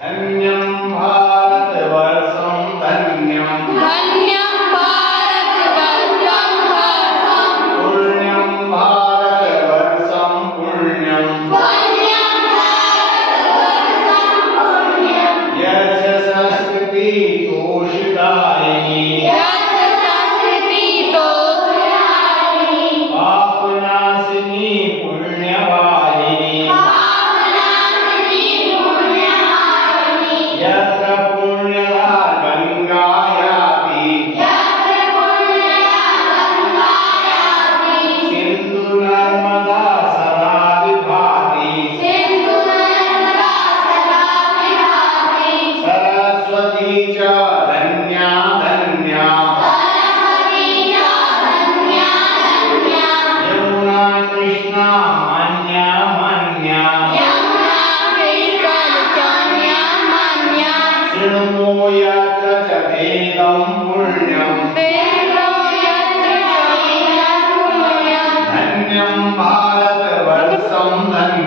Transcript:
धन्यं भारतवर्षं धन्यं धन्यं भारतवर्षं पुण्यं भारतवर्षं पुण्यं यस्य संस्कृति तोषितायिनी पापनाशिनी पुण्यवाहिनी यत्र पुण्यदा गंगा याति सिंधु नर्मदा सदा विभाति सरस्वती च धन्या धन्या यमुना कृष्णा मान्या मान्या शृणुमो यत्र च वेदं पुण्यं